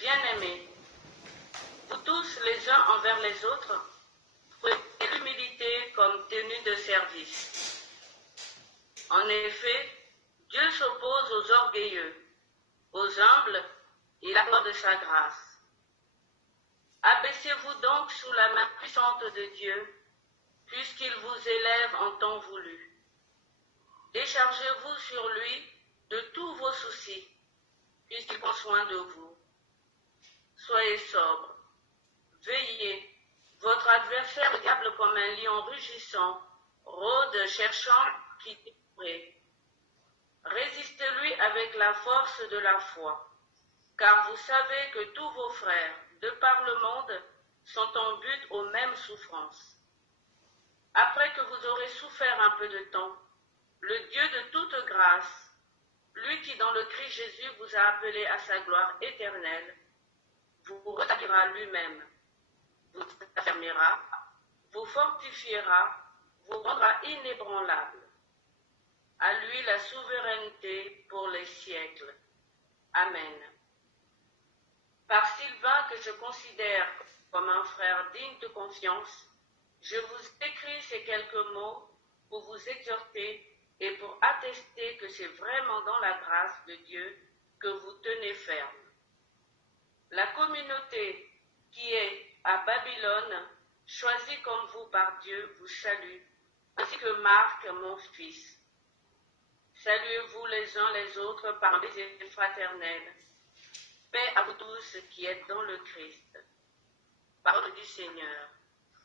Bien-aimés, vous tous les uns envers les autres, prenez l'humilité comme tenue de service. En effet, Dieu s'oppose aux orgueilleux, aux humbles, il accorde sa grâce. Abaissez-vous donc sous la main puissante de Dieu, puisqu'il vous élève en temps voulu. Déchargez-vous sur lui de tous vos soucis, puisqu'il prend soin de vous. Soyez sobres, veillez. Votre adversaire, le diable, comme un lion rugissant, rôde cherchant qui dévorer. Résistez-lui avec la force de la foi, car vous savez que tous vos frères, de par le monde, sont en but aux mêmes souffrances. Après que vous aurez souffert un peu de temps, le Dieu de toute grâce, lui qui dans le Christ Jésus vous a appelé à sa gloire éternelle, vous rétablira lui-même, vous affermira, vous fortifiera, vous rendra inébranlable. À lui la souveraineté pour les siècles. Amen. Par Sylvain, que je considère comme un frère digne de confiance, je vous écris ces quelques mots pour vous exhorter et pour attester que c'est vraiment dans la grâce de Dieu que vous tenez ferme. La communauté qui est à Babylone, choisie comme vous par Dieu, vous salue, ainsi que Marc, mon fils. Saluez-vous les uns les autres par un baiser fraternel. Paix à vous tous qui êtes dans le Christ. Parole du Seigneur.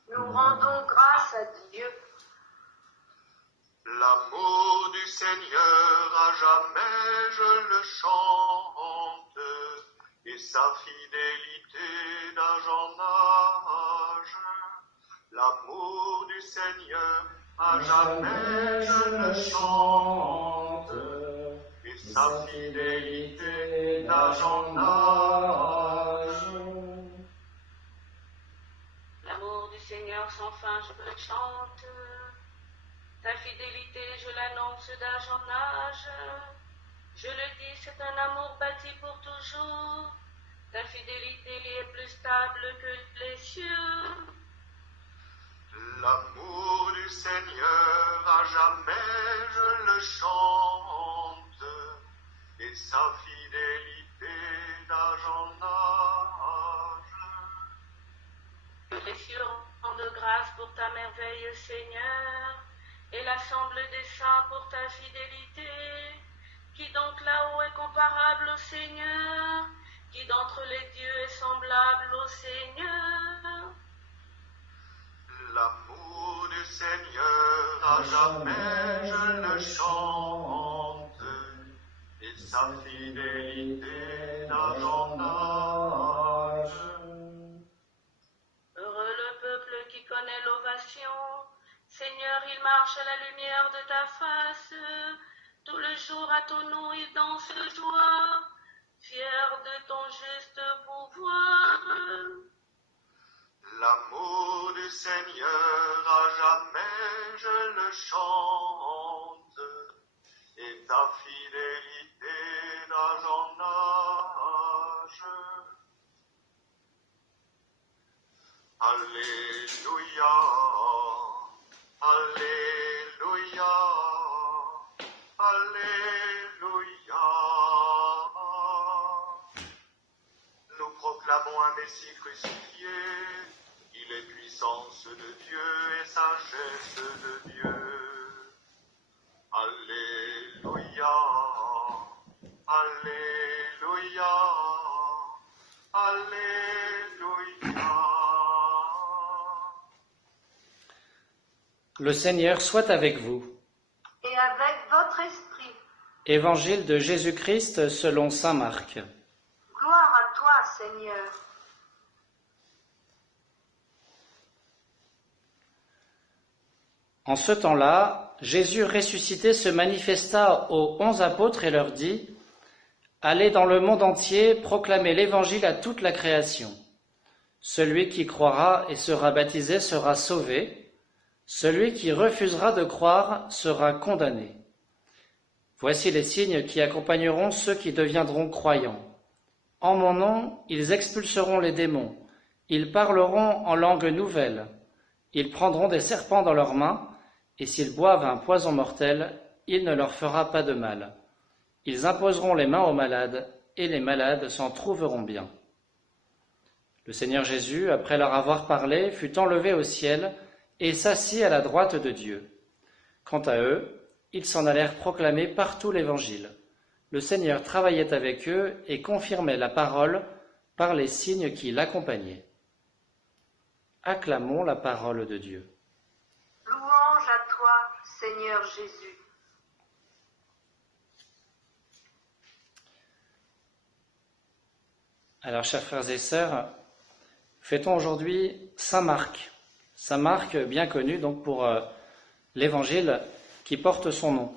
Nous rendons grâce à Dieu. L'amour du Seigneur, à jamais je le chante, et sa fidélité d'âge en âge. L'amour du Seigneur, à jamais je le chante, et sa fidélité d'âge en âge. L'amour du Seigneur sans fin, je le chante. Ta fidélité, je l'annonce d'âge en âge. Je le dis, c'est un amour bâti pour toujours. Ta fidélité est plus stable que les cieux. L'amour du Seigneur, à jamais je le chante, et sa fidélité d'âge en âge. Que les cieux rendent grâce pour ta merveille, Seigneur, et l'assemblée des saints pour ta fidélité. Qui donc là-haut est comparable au Seigneur? Qui d'entre les dieux est semblable au Seigneur? L'amour du Seigneur, à jamais je le chante, et sa fidélité d'âge en âge. Heureux le peuple qui connaît l'ovation. Seigneur, il marche à la lumière de ta face. Tout le jour à ton nom il danse de joie, fier de ton juste pouvoir. L'amour du Seigneur, à jamais je le chante, et ta fidélité d'âge en âge. Alléluia, Alléluia, Alléluia. Nous proclamons un Messie crucifié, il est puissance de Dieu et sagesse de Dieu. Alléluia, Alléluia, Alléluia. Le Seigneur soit avec vous. Et avec votre esprit. Évangile de Jésus-Christ selon saint Marc. Gloire à toi, Seigneur. En ce temps-là, Jésus ressuscité se manifesta aux 11 apôtres et leur dit : Allez dans le monde entier, proclamez l'évangile à toute la création. Celui qui croira et sera baptisé sera sauvé. Celui qui refusera de croire sera condamné. Voici les signes qui accompagneront ceux qui deviendront croyants. En mon nom, ils expulseront les démons. Ils parleront en langue nouvelle. Ils prendront des serpents dans leurs mains, et s'ils boivent un poison mortel, il ne leur fera pas de mal. Ils imposeront les mains aux malades, et les malades s'en trouveront bien. Le Seigneur Jésus, après leur avoir parlé, fut enlevé au ciel et s'assit à la droite de Dieu. Quant à eux, ils s'en allèrent proclamer partout l'Évangile. Le Seigneur travaillait avec eux et confirmait la parole par les signes qui l'accompagnaient. Acclamons la parole de Dieu. Louange à toi, Seigneur Jésus. Alors, chers frères et sœurs, fêtons aujourd'hui Saint Marc. Saint Marc, bien connu donc pour l'évangile qui porte son nom.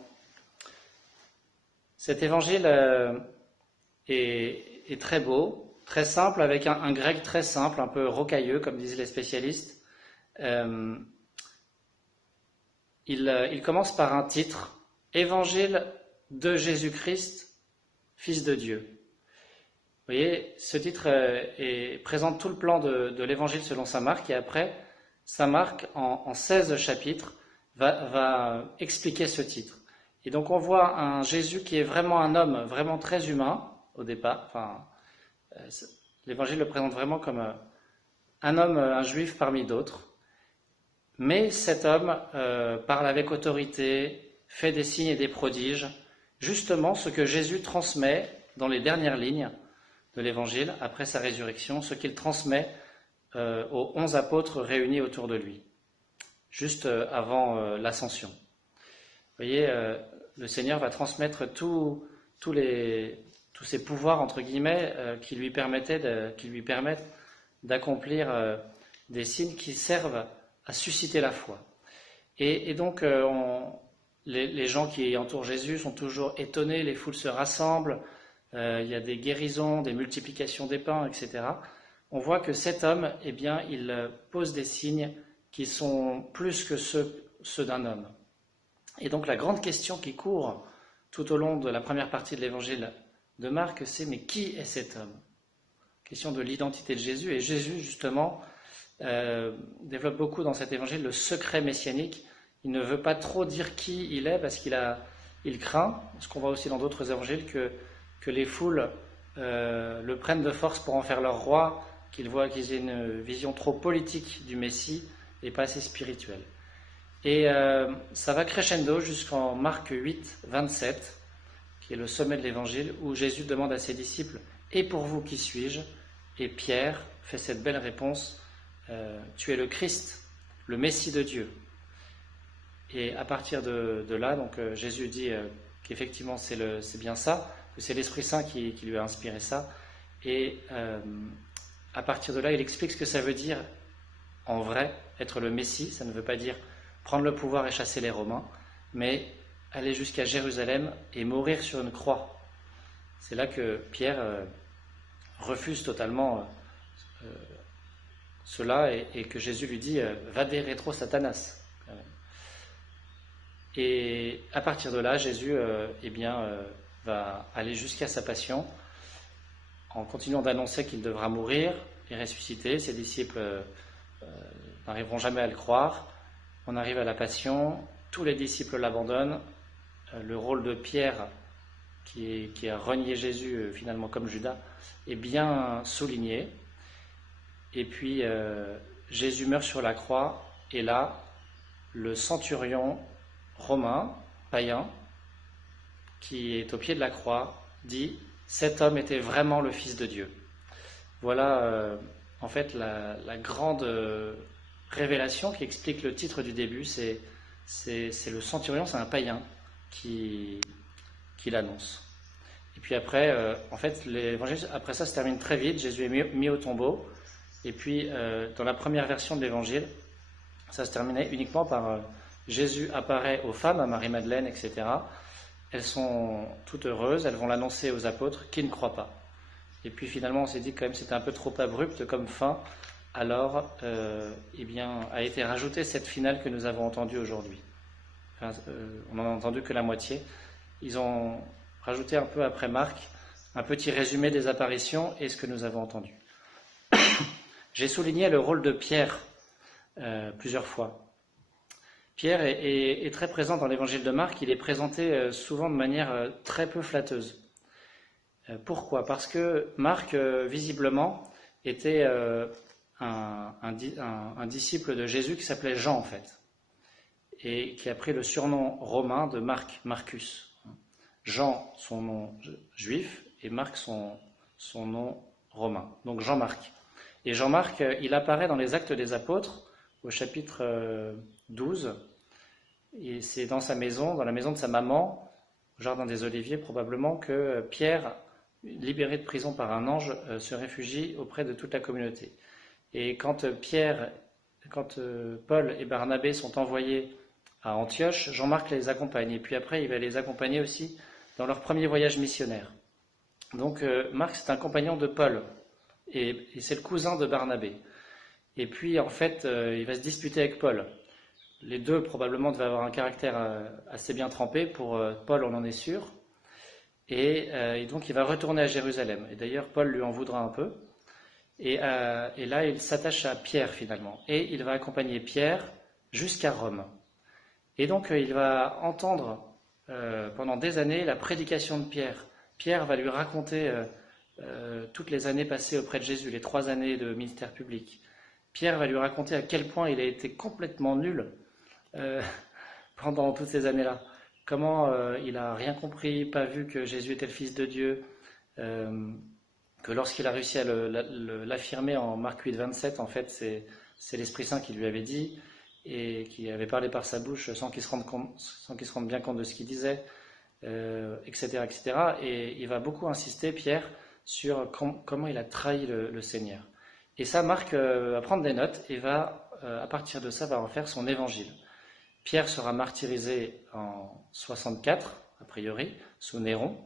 Cet évangile est très beau, très simple, avec un grec très simple, un peu rocailleux, comme disent les spécialistes. Il commence par un titre, Évangile de Jésus-Christ, Fils de Dieu. Vous voyez, ce titre présente tout le plan de l'évangile selon saint Marc, et après, saint Marc, en 16 chapitres, va expliquer ce titre. Et donc on voit un Jésus qui est vraiment un homme, vraiment très humain, au départ. Enfin, l'évangile le présente vraiment comme un homme, un juif parmi d'autres. Mais cet homme parle avec autorité, fait des signes et des prodiges, justement ce que Jésus transmet dans les dernières lignes de l'Évangile, après sa résurrection, ce qu'il transmet aux 11 apôtres réunis autour de lui, juste avant l'ascension. Vous voyez, le Seigneur va transmettre tous ces pouvoirs, entre guillemets, qui lui permettent d'accomplir des signes qui servent à susciter la foi. Et donc, les gens qui entourent Jésus sont toujours étonnés, les foules se rassemblent, il y a des guérisons, des multiplications des pains, etc. On voit que cet homme, eh bien, il pose des signes qui sont plus que ceux d'un homme. Et donc la grande question qui court tout au long de la première partie de l'évangile de Marc, c'est mais qui est cet homme ? Question de l'identité de Jésus. Et Jésus, justement, développe beaucoup dans cet évangile le secret messianique. Il ne veut pas trop dire qui il est parce qu'il craint, ce qu'on voit aussi dans d'autres évangiles, que les foules le prennent de force pour en faire leur roi, qu'ils aient une vision trop politique du Messie et pas assez spirituelle. Et ça va crescendo jusqu'en Marc 8, 27, qui est le sommet de l'évangile, où Jésus demande à ses disciples « Et pour vous, qui suis-je » Et Pierre fait cette belle réponse « Tu es le Christ, le Messie de Dieu ». Et à partir de là, donc, Jésus dit qu'effectivement c'est bien ça, que c'est l'Esprit Saint qui lui a inspiré ça. Et à partir de là, il explique ce que ça veut dire en vrai, être le Messie. Ça ne veut pas dire prendre le pouvoir et chasser les Romains, mais aller jusqu'à Jérusalem et mourir sur une croix. C'est là que Pierre refuse totalement cela et que Jésus lui dit « Vade retro Satanas ». Et à partir de là, Jésus va aller jusqu'à sa passion en continuant d'annoncer qu'il devra mourir et ressusciter. Ses disciples n'arriveront jamais à le croire. On arrive à la passion, tous les disciples l'abandonnent. Le rôle de Pierre, qui a renié Jésus finalement comme Judas, est bien souligné. Et puis Jésus meurt sur la croix, et là, le centurion romain, païen, qui est au pied de la croix, dit « Cet homme était vraiment le Fils de Dieu ». Voilà en fait la grande révélation qui explique le titre du début, c'est le centurion, c'est un païen qui l'annonce. Et puis après, en fait, l'évangile, après ça se termine très vite, Jésus est mis au tombeau, et puis dans la première version de l'évangile, ça se terminait uniquement par Jésus apparaît aux femmes, à Marie-Madeleine, etc. Elles sont toutes heureuses, elles vont l'annoncer aux apôtres qui ne croient pas. Et puis finalement, on s'est dit que quand même c'était un peu trop abrupt comme fin, alors a été rajoutée cette finale que nous avons entendue aujourd'hui. Enfin, on n'en a entendu que la moitié. Ils ont rajouté un peu après Marc un petit résumé des apparitions et ce que nous avons entendu. J'ai souligné le rôle de Pierre plusieurs fois. Pierre est très présent dans l'évangile de Marc, il est présenté souvent de manière très peu flatteuse. Pourquoi ? Parce que Marc, visiblement, était un disciple de Jésus qui s'appelait Jean, en fait, et qui a pris le surnom romain de Marc, Marcus. Jean, son nom juif, et Marc, son nom romain, donc Jean-Marc. Et Jean-Marc, il apparaît dans les Actes des Apôtres, au chapitre 12, et c'est dans sa maison, dans la maison de sa maman, au Jardin des Oliviers probablement, que Pierre, libéré de prison par un ange, se réfugie auprès de toute la communauté. Et quand Paul et Barnabé sont envoyés à Antioche, Jean-Marc les accompagne. Et puis après, il va les accompagner aussi dans leur premier voyage missionnaire. Donc Marc, c'est un compagnon de Paul, et c'est le cousin de Barnabé. Et puis, en fait, il va se disputer avec Paul. Les deux, probablement, devaient avoir un caractère assez bien trempé. Pour Paul, on en est sûr. Et donc, il va retourner à Jérusalem. Et d'ailleurs, Paul lui en voudra un peu. Et là, il s'attache à Pierre, finalement. Et il va accompagner Pierre jusqu'à Rome. Et donc, il va entendre pendant des années la prédication de Pierre. Pierre va lui raconter toutes les années passées auprès de Jésus, les 3 années de ministère public. Pierre va lui raconter à quel point il a été complètement nul pendant toutes ces années-là. Comment il n'a rien compris, pas vu que Jésus était le Fils de Dieu, que lorsqu'il a réussi à l'affirmer en Marc 8, 27, en fait, c'est l'Esprit Saint qui lui avait dit, et qui avait parlé par sa bouche sans qu'il se rende bien compte de ce qu'il disait, etc., etc. Et il va beaucoup insister, Pierre, sur comment il a trahi le Seigneur. Et ça, Marc va prendre des notes et va, à partir de ça, va en faire son évangile. Pierre sera martyrisé en 64, a priori, sous Néron.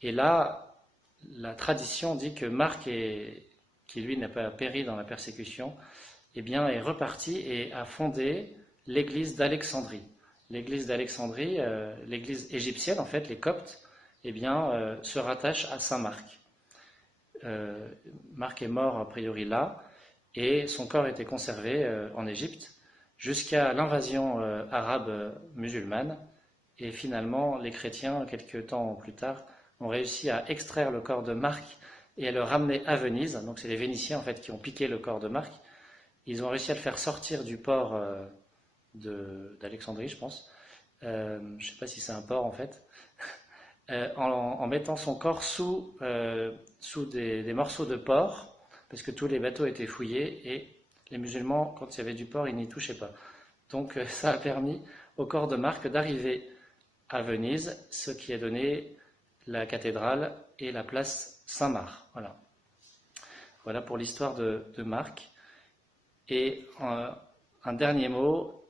Et là, la tradition dit que Marc, qui lui n'a pas péri dans la persécution, eh bien, est reparti et a fondé l'église d'Alexandrie. L'église d'Alexandrie, l'église égyptienne, en fait, les Coptes, eh bien, se rattache à Saint Marc. Marc est mort a priori là, et son corps était conservé en Égypte jusqu'à l'invasion arabe musulmane, et finalement les chrétiens, quelques temps plus tard, ont réussi à extraire le corps de Marc et à le ramener à Venise. Donc c'est les Vénitiens en fait qui ont piqué le corps de Marc. Ils ont réussi à le faire sortir du port d'Alexandrie, je pense. Je ne sais pas si c'est un port en fait. En mettant son corps sous des morceaux de porc, parce que tous les bateaux étaient fouillés et les musulmans, quand il y avait du porc, ils n'y touchaient pas. Donc ça a permis au corps de Marc d'arriver à Venise, ce qui a donné la cathédrale et la place Saint-Marc. Voilà pour l'histoire de Marc. Et un dernier mot,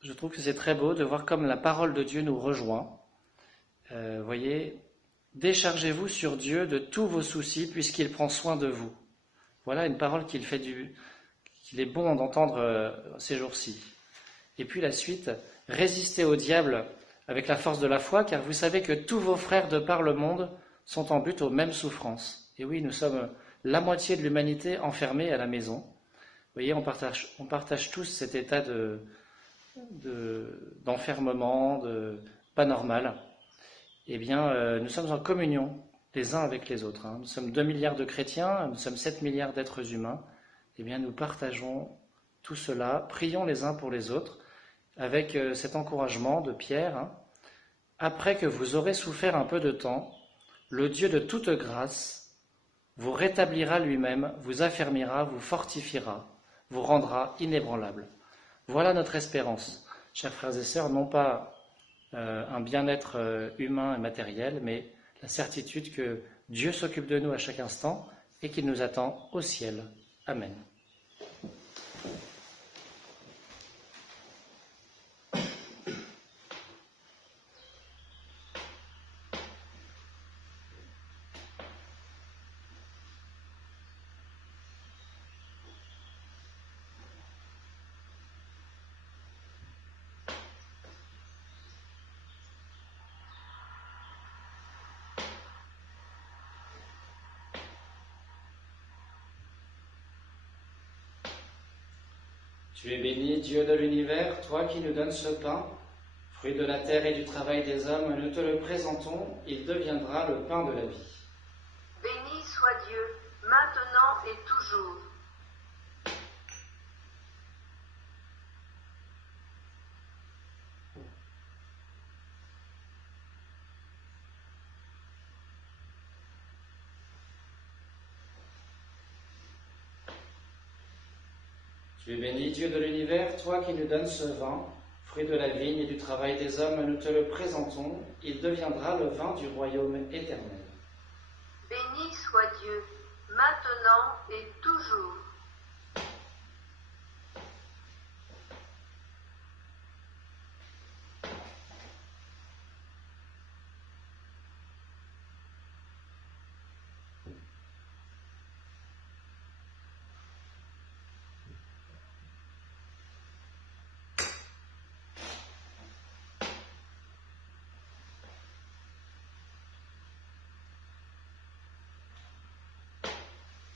je trouve que c'est très beau de voir comme la parole de Dieu nous rejoint. Voyez, déchargez-vous sur Dieu de tous vos soucis puisqu'il prend soin de vous. Voilà une parole qu'il est bon d'entendre ces jours-ci. Et puis la suite, résistez au diable avec la force de la foi, car vous savez que tous vos frères de par le monde sont en butte aux mêmes souffrances. Et oui, nous sommes la moitié de l'humanité enfermée à la maison. Vous voyez, on partage tous cet état d'enfermement, pas normal. Eh bien, nous sommes en communion les uns avec les autres. Nous sommes 2 milliards de chrétiens, nous sommes 7 milliards d'êtres humains. Eh bien, nous partageons tout cela, prions les uns pour les autres, avec cet encouragement de Pierre. Après que vous aurez souffert un peu de temps, le Dieu de toute grâce vous rétablira lui-même, vous affermira, vous fortifiera, vous rendra inébranlable. Voilà notre espérance, chers frères et sœurs, non pas un bien-être humain et matériel, mais la certitude que Dieu s'occupe de nous à chaque instant et qu'il nous attend au ciel. Amen. Tu es béni, Dieu de l'univers, toi qui nous donnes ce pain, fruit de la terre et du travail des hommes, nous te le présentons, il deviendra le pain de la vie. Béni soit Dieu, maintenant et toujours. Tu es béni, Dieu de l'univers, toi qui nous donnes ce vin, fruit de la vigne et du travail des hommes, nous te le présentons, il deviendra le vin du royaume éternel. Béni soit Dieu, maintenant et toujours.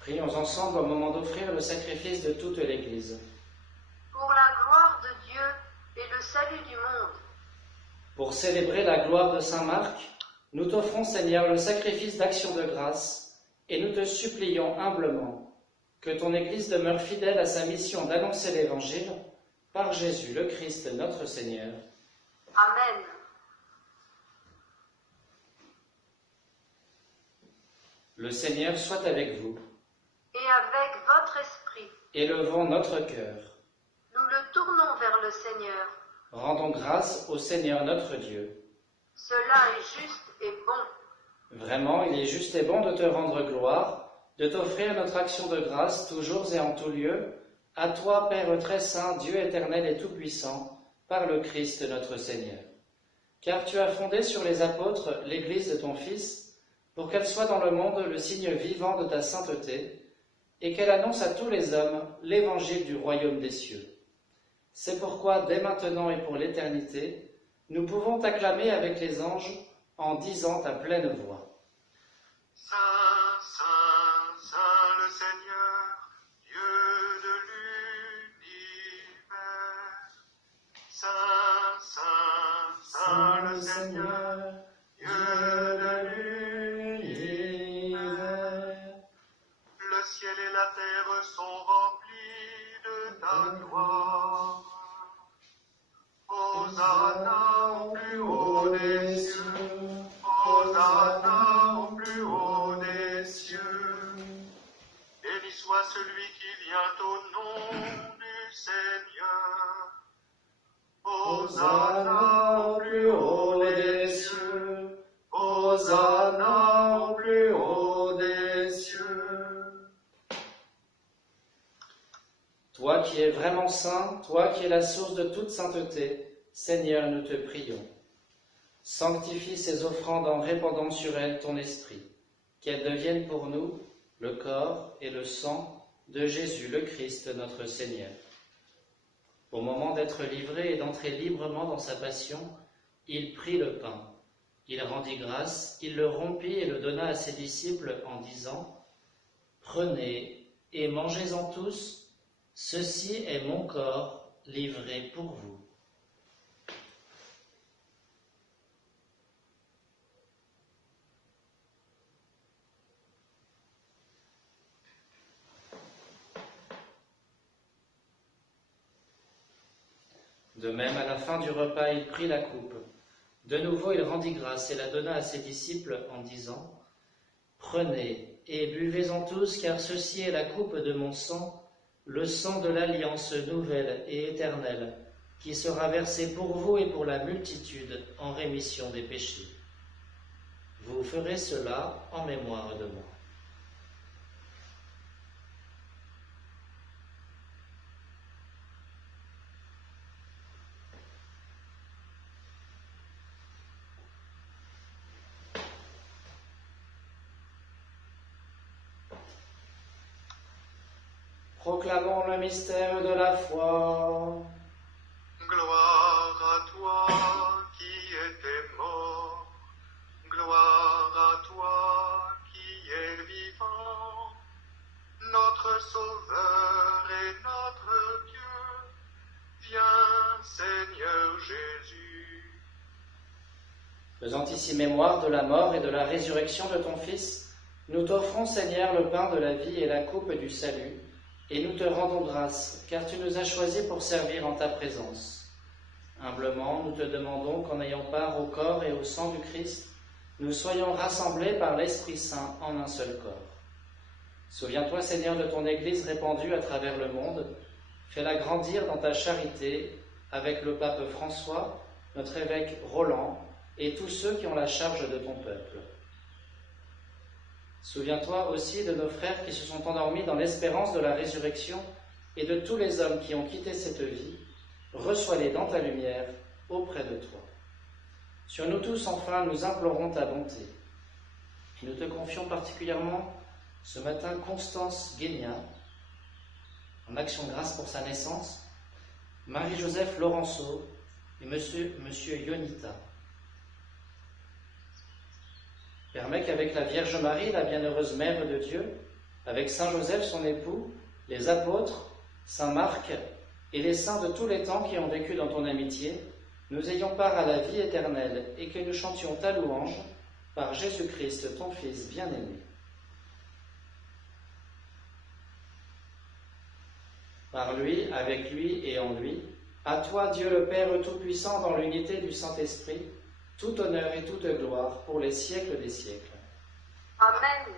Prions ensemble au moment d'offrir le sacrifice de toute l'Église. Pour la gloire de Dieu et le salut du monde. Pour célébrer la gloire de Saint Marc, nous t'offrons, Seigneur, le sacrifice d'action de grâce et nous te supplions humblement que ton Église demeure fidèle à sa mission d'annoncer l'Évangile par Jésus le Christ notre Seigneur. Amen. Le Seigneur soit avec vous. Et avec votre esprit, Élevons notre cœur. nous le tournons vers le Seigneur. Rendons grâce au Seigneur notre Dieu. Cela est juste et bon. Vraiment, il est juste et bon de te rendre gloire, de t'offrir notre action de grâce toujours et en tout lieu, à toi, Père très saint, Dieu éternel et tout-puissant, par le Christ notre Seigneur. Car tu as fondé sur les apôtres l'Église de ton Fils, pour qu'elle soit dans le monde le signe vivant de ta sainteté, et qu'elle annonce à tous les hommes l'évangile du royaume des cieux. C'est pourquoi, dès maintenant et pour l'éternité, nous pouvons t'acclamer avec les anges en disant à pleine voix. Saint, Saint, Saint le Seigneur, Dieu de l'univers. Saint, Saint, Saint le Seigneur, Dieu de l'univers. Le ciel et la terre sont remplis de ta gloire. Hosanna au plus haut des cieux. Hosanna au plus haut des cieux. Béni soit celui qui vient au nom du Seigneur. Hosanna au plus haut des cieux. Hosanna au plus haut des cieux. Toi qui es vraiment saint, toi qui es la source de toute sainteté, Seigneur, nous te prions. Sanctifie ces offrandes en répandant sur elles ton esprit, qu'elles deviennent pour nous le corps et le sang de Jésus le Christ notre Seigneur. Au moment d'être livré et d'entrer librement dans sa passion, il prit le pain, il rendit grâce, il le rompit et le donna à ses disciples en disant « Prenez et mangez-en tous, ceci est mon corps livré pour vous. » De même, à la fin du repas, il prit la coupe. De nouveau, il rendit grâce et la donna à ses disciples en disant « Prenez et buvez-en tous, car ceci est la coupe de mon sang, le sang de l'alliance nouvelle et éternelle, qui sera versé pour vous et pour la multitude en rémission des péchés. Vous ferez cela en mémoire de moi. » Proclamons le mystère de la foi. Gloire à toi qui étais mort, gloire à toi qui es vivant, notre Sauveur et notre Dieu, Faisant ici mémoire de la mort et de la résurrection de ton Fils, nous t'offrons, Seigneur, le pain de la vie et la coupe du salut, et nous te rendons grâce, car tu nous as choisis pour servir en ta présence. Humblement, nous te demandons qu'en ayant part au corps et au sang du Christ, nous soyons rassemblés par l'Esprit Saint en un seul corps. Souviens-toi, Seigneur, de ton Église répandue à travers le monde. Fais-la grandir dans ta charité avec le pape François, notre évêque Roland et tous ceux qui ont la charge de ton peuple. Souviens-toi aussi de nos frères qui se sont endormis dans l'espérance de la résurrection et de tous les hommes qui ont quitté cette vie. Reçois-les dans ta lumière auprès de toi. Sur nous tous, enfin, nous implorons ta bonté. Et nous te confions particulièrement ce matin Constance Guénia, en action de grâce pour sa naissance, Marie-Joseph Laurenceau et Monsieur Yonita. Permets qu'avec la Vierge Marie, la bienheureuse Mère de Dieu, avec Saint Joseph son époux, les apôtres, Saint Marc et les saints de tous les temps qui ont vécu dans ton amitié, nous ayons part à la vie éternelle et que nous chantions ta louange par Jésus-Christ, ton Fils bien-aimé. Par lui, avec lui et en lui, à toi, Dieu le Père Tout-Puissant, dans l'unité du Saint-Esprit, tout honneur et toute gloire pour les siècles des siècles. Amen.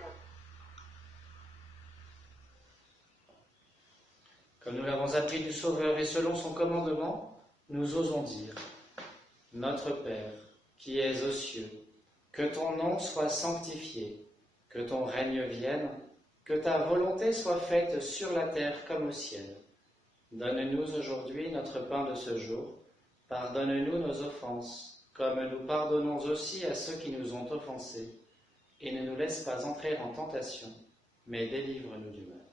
Comme nous l'avons appris du Sauveur et selon son commandement, nous osons dire : Notre Père, qui es aux cieux, que ton nom soit sanctifié, que ton règne vienne, que ta volonté soit faite sur la terre comme au ciel. Donne-nous aujourd'hui notre pain de ce jour. Pardonne-nous nos offenses, comme nous pardonnons aussi à ceux qui nous ont offensés. Et ne nous laisse pas entrer en tentation, mais délivre-nous du mal.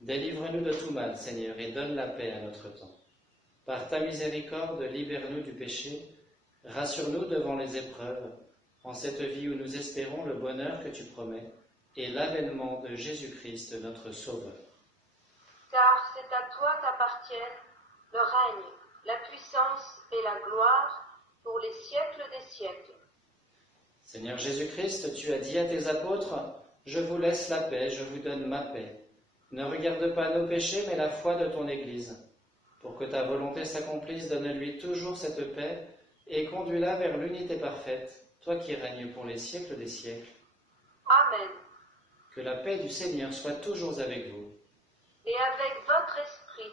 Délivre-nous de tout mal, Seigneur, et donne la paix à notre temps. Par ta miséricorde, libère-nous du péché, rassure-nous devant les épreuves, en cette vie où nous espérons le bonheur que tu promets, et l'avènement de Jésus-Christ, notre Sauveur. Car c'est à toi qu'appartiennent le règne, la puissance et la gloire pour les siècles des siècles. Seigneur Jésus-Christ, tu as dit à tes apôtres : Je vous laisse la paix, je vous donne ma paix. Ne regarde pas nos péchés, mais la foi de ton Église. Pour que ta volonté s'accomplisse, donne-lui toujours cette paix et conduis-la vers l'unité parfaite, toi qui règnes pour les siècles des siècles. Amen. Que la paix du Seigneur soit toujours avec vous. Et avec votre esprit.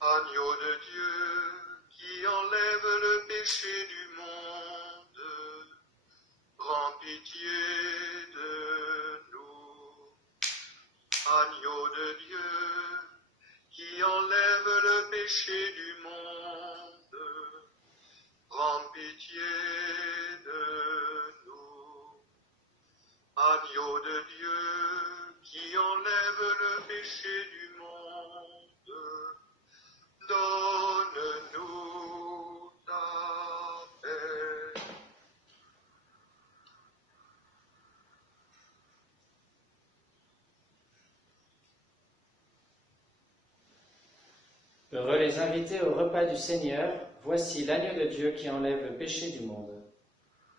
Agneau de Dieu, qui enlève le péché du monde, prends pitié de nous. Agneau de Dieu, qui enlève le péché du monde, prends pitié de nous. Agneau de Dieu, qui enlève le péché du monde, donne-nous ta paix. Heureux les invités au repas du Seigneur, voici l'agneau de Dieu qui enlève le péché du monde.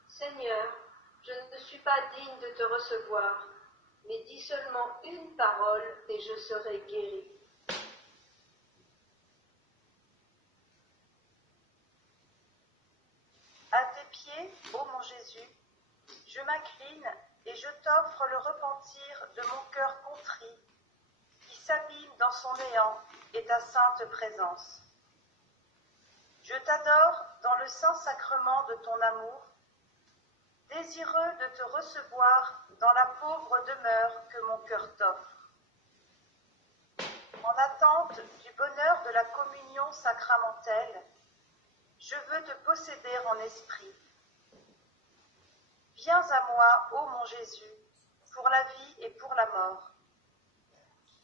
Seigneur, je ne suis pas digne de te recevoir, mais dis seulement une parole et je serai guéri. À tes pieds, ô mon Jésus, je m'incline et je t'offre le repentir de mon cœur contrit, qui s'abîme dans son néant et ta sainte présence. Je t'adore dans le saint sacrement de ton amour, désireux de te recevoir dans la pauvre demeure que mon cœur t'offre. En attente du bonheur de la communion sacramentelle, je veux te posséder en esprit. Viens à moi, ô mon Jésus, pour la vie et pour la mort.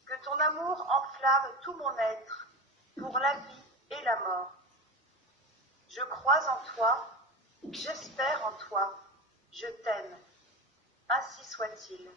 Que ton amour enflamme tout mon être, pour la vie et la mort. Je crois en toi, j'espère en toi, je t'aime. Ainsi soit-il.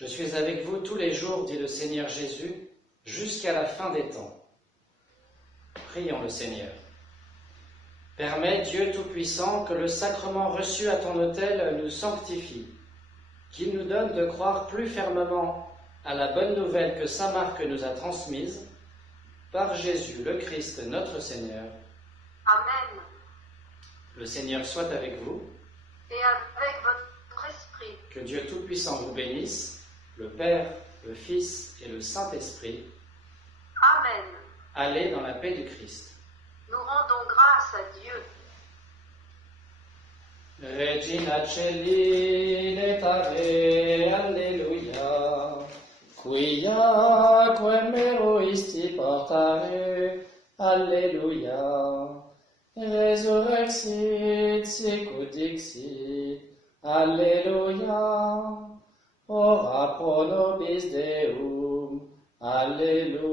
Je suis avec vous tous les jours, dit le Seigneur Jésus, jusqu'à la fin des temps. Prions le Seigneur. Permets, Dieu Tout-Puissant, que le sacrement reçu à ton autel nous sanctifie, qu'il nous donne de croire plus fermement à la bonne nouvelle que saint Marc nous a transmise, par Jésus le Christ notre Seigneur. Amen. Le Seigneur soit avec vous. Et avec votre esprit. Que Dieu Tout-Puissant vous bénisse, le Père, le Fils et le Saint-Esprit. Amen. Allez dans la paix du Christ. Nous rendons grâce à Dieu. Regina Celi letare, alleluia. Quia quem eroisti portare, alleluia. Resurrexit sicut dixit, alleluia. Ora pro nobis Deum, alleluia.